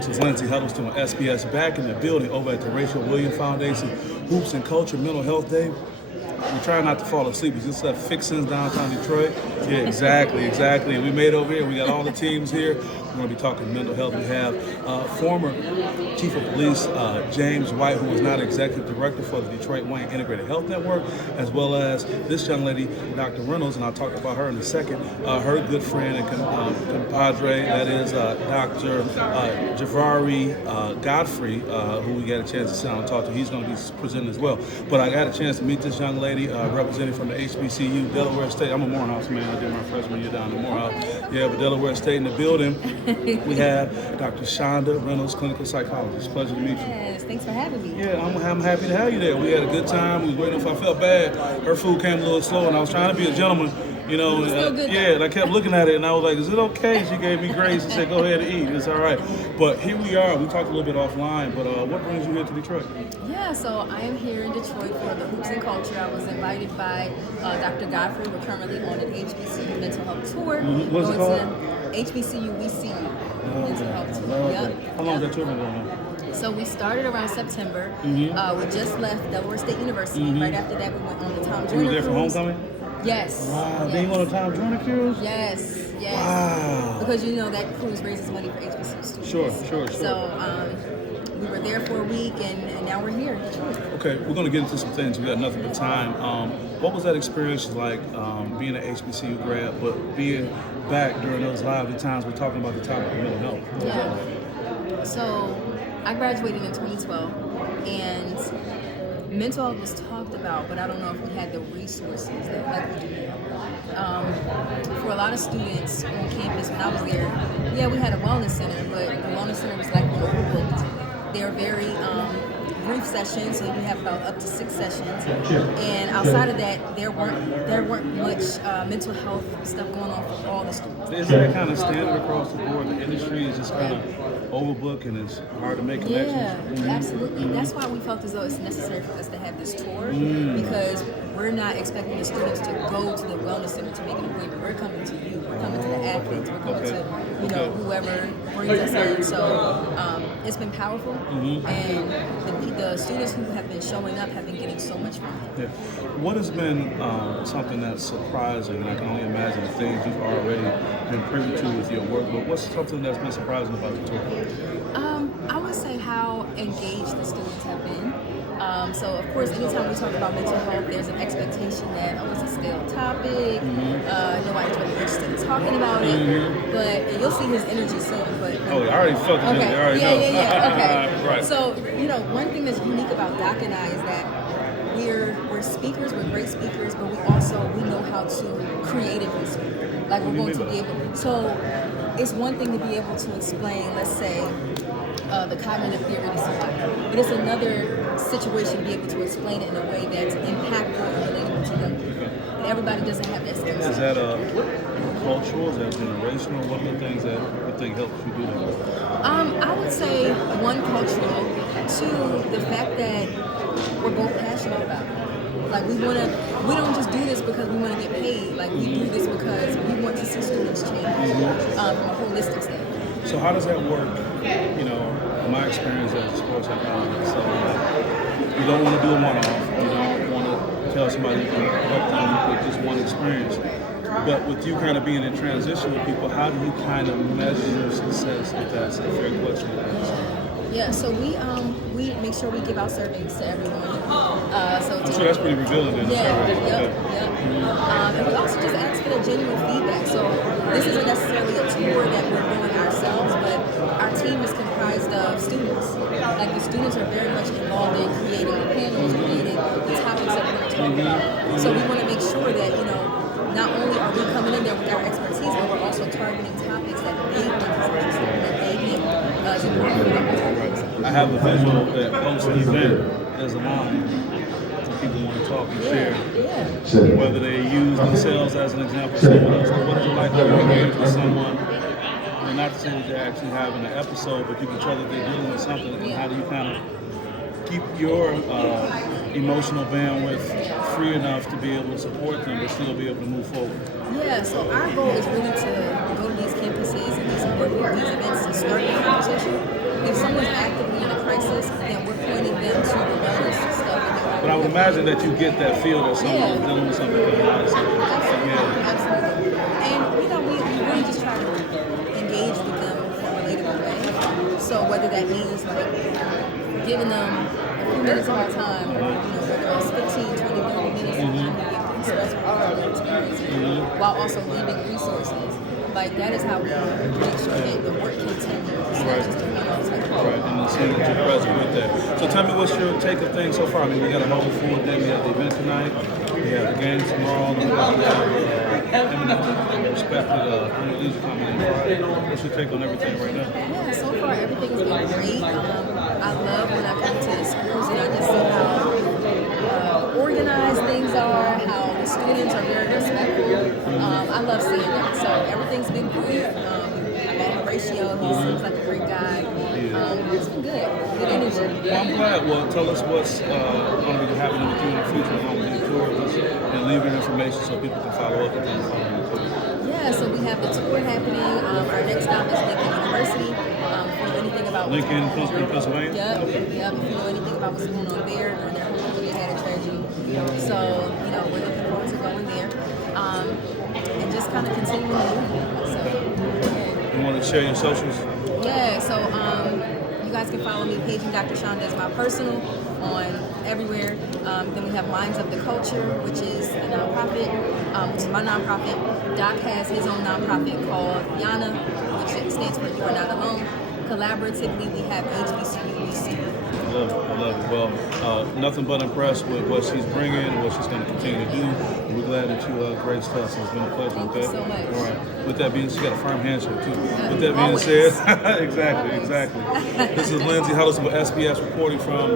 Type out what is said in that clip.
This is Lindsay Huddleston with SPS back in the building over at the Rachel Williams Foundation Hoops and Culture Mental Health Day. We try not to fall asleep. We just left Fixins downtown Detroit. Yeah, exactly. We made it over here. We got all the teams here. We're going to be talking mental health. We have former Chief of Police James White, who is now Executive Director for the Detroit Wayne Integrated Health Network, as well as this young lady, Dr. Reynolds, and I'll talk about her in a second. Her good friend and compadre, that is Dr. Javari Godfrey, who we got a chance to sit down and talk to. He's going to be presenting as well. But I got a chance to meet this young lady representing from the HBCU, Delaware State. I'm a Morehouse man. I did my freshman year down in Morehouse. Yeah, but Delaware State in the building. We have Dr. Chanda, Reynolds, clinical psychologist. Pleasure to meet you. Yes, thanks for having me. Yeah, I'm happy to have you there. We had a good time. We waited. If I felt bad, her food came a little slow, and I was trying to be a gentleman. You know, and I kept looking at it, and I was like, "Is it okay?" She gave me grace and said, "Go ahead and eat. It's all right." But here we are. We talked a little bit offline. But what brings you here to Detroit? Yeah, so I am here in Detroit for the Hoops and Culture. I was invited by Dr. Godfrey. We're currently on an HBCU mental health tour. What's it called? HBCU We See You mental health tour. Yep. How long has that tour been going on? So we started around September. We just left Delaware State University. Right after that, we went on the Tom Joyner You were there for homecoming? Yes. Wow. Yes. Then you on the Tom Joyner cruise? Yes. Wow. Because you know that cruise raises money for HBCU students. Sure. So we were there for a week, and now we're here in Detroit. Okay, we're going to get into some things. We got nothing but time. What was that experience like, being an HBCU grad, but being back during those lively times we're talking about the topic of mental health? Yeah. So I graduated in 2012, and mental health was talked about, but I don't know if we had the resources that like we do now. For a lot of students on campus, when I was there, yeah, we had a wellness center, but the wellness center was like overbooked. They're very brief sessions, so you have about up to 6 sessions. And outside of that, there weren't much mental health stuff going on for all the students. Is that kind of standard across the board? The industry is just kind of overbooked and it's hard to make connections? Yeah, absolutely. That's why we felt as though it's necessary for us to have this tour, because we're not expecting the students to go to the wellness center to make an appointment. We're coming to you. We're coming to the athletes. We're coming to whoever brings us in. So it's been powerful, and the students who have been showing up have been getting so much from it. Yeah. What has been something that's surprising, and I can only imagine the things you've already been privy to with your work, but what's something that's been surprising about the tour? I would say how engaged the students have been. So of course, anytime we talk about mental health, there's an expectation that, it's a stale topic, nobody's really interested in talking about it, but you'll see his energy soon. But I already fucking know. I already know. Okay. Right. So, one thing that's unique about Doc and I is that we're speakers, we're great speakers, but we know how to creatively speak. Like we're going to be able. So it's one thing to be able to explain, let's say, the cognitive theory to somebody, but it's another situation to be able to explain it in a way that's impactful and relatable to them. And everybody doesn't have that skill set. Is that cultural? Is that generational? What are the things that you think helps you do that? I would say one, cultural. Two, the fact that we're both passionate about it. Like we don't just do this because we want to get paid. Like we do this because we want to see students change from a holistic standpoint. So how does that work? My experience as a sports psychologist. So you don't want to do a one-off. You don't want to tell somebody you can help them with just one experience. But with you kind of being in transition with people, how do you kind of measure your success, if that's a fair question to ask? Yeah, so we make sure we give out surveys to everyone. I'm sure that's pretty revealing in the survey. Yep. And we also just ask for the genuine feedback. So this isn't necessarily a tour that we're doing ourselves, but our team is comprised of students. Like the students are very much involved in creating the panels, creating the topics that we're going to talk about. So we want to make sure that, not only are we coming in there with our expertise, but we're also targeting topics that they think is interesting, that they think is important. I have a visual that post the event. There's a line that people want to talk and share. Whether they use themselves as an example, someone else, but what is it like to engage with someone? And not to say that they're actually having an episode, but you can tell that they're dealing with something. And how do you kind of keep your emotional bandwidth free enough to be able to support them, but still be able to move forward? Yeah, so our goal is really to go to these campuses and these events to start the conversation. But I would imagine that you get that feel that someone's dealing with something coming out of something. Absolutely. And we really just try to engage with them in a relatable way. So whether that means like giving them a few minutes of our time, whether it's 15, 20, 30 minutes of time to give express our experiences, while also leaving resources. Like that is how we make sure that the work continues. It's not just a one-off type of Right, and seeing that you're present with that. So tell me, what's your take of things so far? I mean, we got a whole full day. We have the event tonight. We have the game tomorrow. And we have respected leader coming in Friday. What's your take on everything right now? Yeah, so far everything has been great. I love when I come to the schools and I just see how organized things are, how the students are very respectful. I love seeing that. So everything's been good. I met Horatio. He seems like a great guy. It's been good. Good energy. Well, I'm glad. Well, tell us what's going to be happening with you in the future along with the tour, and leave your information so people can follow up with you. Yeah, so we have the tour happening. Our next stop is Lincoln University. If you know anything about Lincoln, Pennsylvania? Yep. If you know anything about what's going on there, or their homecoming had a tragedy. So, we're looking forward to going there. And just kind of continuing to move. So, yeah. You want to share your socials? Yeah, so you guys can follow me, Paging Dr. Chanda is my personal on everywhere. Then we have Minds of the Culture, which is a nonprofit, which is my nonprofit. Doc has his own nonprofit called YANA, which stands for You're Not Alone. Collaboratively, we have HBCUBC. I love it. Well, nothing but impressed with what she's bringing and what she's going to continue to do. And we're glad that you graced us. It's been a pleasure. Thank you so much. All right. With that being said, she got a firm handshake too. Yeah, With that being always. said, exactly. This is Lindsay Huddleston with SPS reporting from